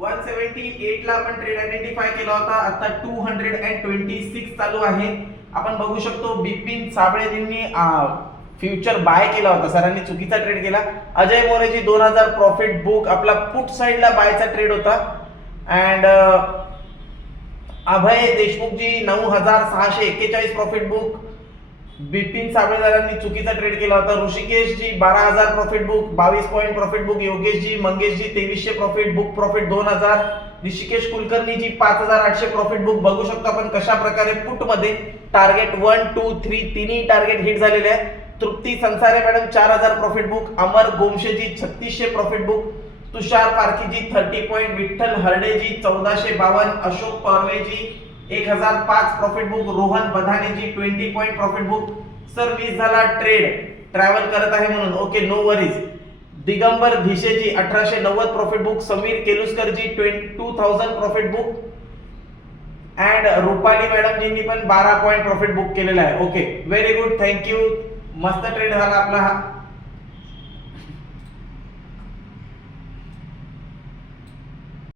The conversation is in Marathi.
178 ला आपण ट्रेड आयडेंटिफाय केला होता, आता 226 चालू आहे. आपण बघू शकतो बिपिन साबळेंनी फ्युचर बाय केला होता, सरांनी चुकीचा ट्रेड केला. अजय मोरेजी 2000 प्रॉफिट बुक, आपला पुट साइडला बायचा ट्रेड होता. अँड अभय देशमुखजी 9641 प्रॉफिट बुक, बिपिन साबळेदारांनी चुकीचा ट्रेड केला होता. ऋषिकेशजी 12000 profit book, 22 point profit book. योगेशजी मंगेशजी 2300 प्रॉफिट बुक, प्रॉफिट 2000. ऋषिकेश कुलकर्णीजी 5800 प्रॉफिट बुक. बघू शकतो आपण कशा प्रकारे पुट मध्ये टार्गेट 1 2 3 तिन्ही टार्गेट हिट झालेले आहे. Trupti Sansare madam 4000 profit book, Amar गोमशेजी 3600 प्रॉफिट बुक, तुषार पारखीजी 30 पॉइंट, विठ्ठल हरडेजी 1452, अशोक पॉर्वेजी 1005 प्रॉफिट बुक, रोहन बधानेजी 20 point profit book. Sir miss झाला ट्रेड, ट्रॅव्हल करत आहे म्हणून. Okay, no worries. दिगंबर भिशेजी 1890 प्रॉफिट बुक, समीर केलुस्करजी 2000 प्रॉफिट बुक अँड रुपाली मॅडमजींनी पण 12 पॉइंट प्रॉफिट बुक केलेला आहे. Okay, very good, thank you. मस्त ट्रेड झाला आपला हा.